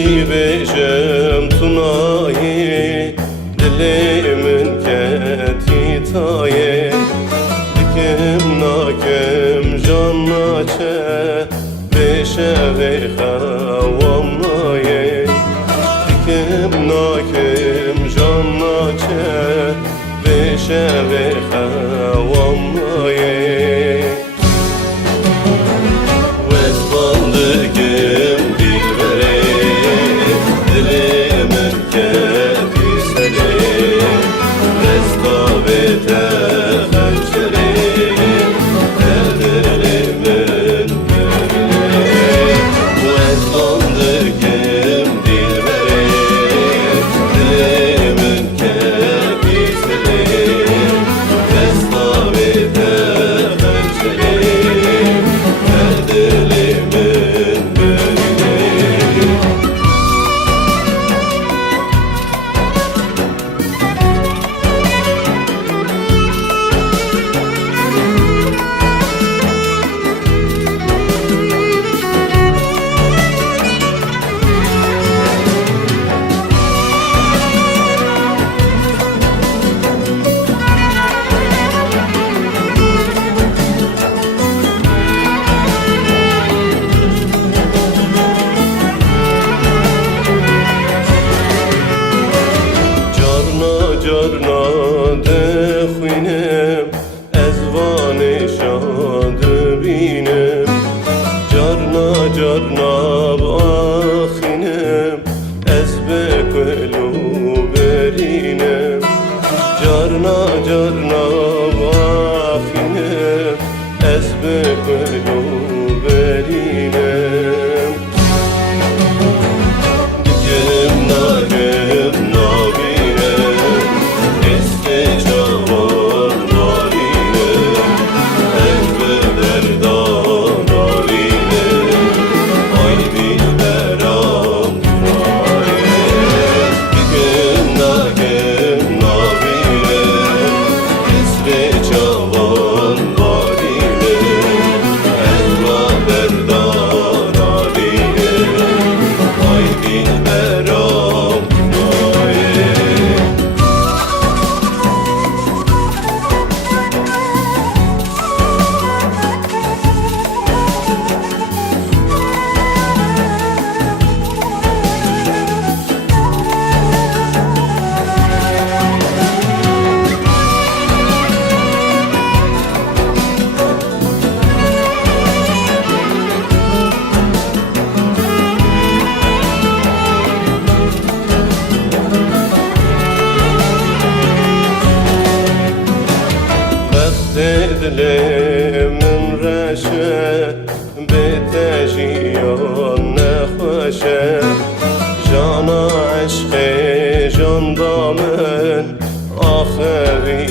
چی بجم تونایی دلی من کتی تایه دکم ناکم جان ناچه بشه و خوام نایه دکم ناکم جان ناچه بشه و خوام نایه وزباندگم دیلبره دلی من کتی سره رستابته خنچره دلی من بره وزباندگم دیلبره دلی من کتی سره رستابته خنچره دلی من بره جارنا دخوینم از وان شاد بینم جارنا باخینم از بکلو برینم جارنا باخینم از بکلو برینم دکم ناگم نابینم اسم جوان مارینم از به دردان آرینم آی بیل برام کفایه دکم ناگم نابینم اسم جوان مارینم از به دردان آرینم آی بیل برام کفایه دل من رشه به تجیان نخوشه جانا عشق جان دامن آخری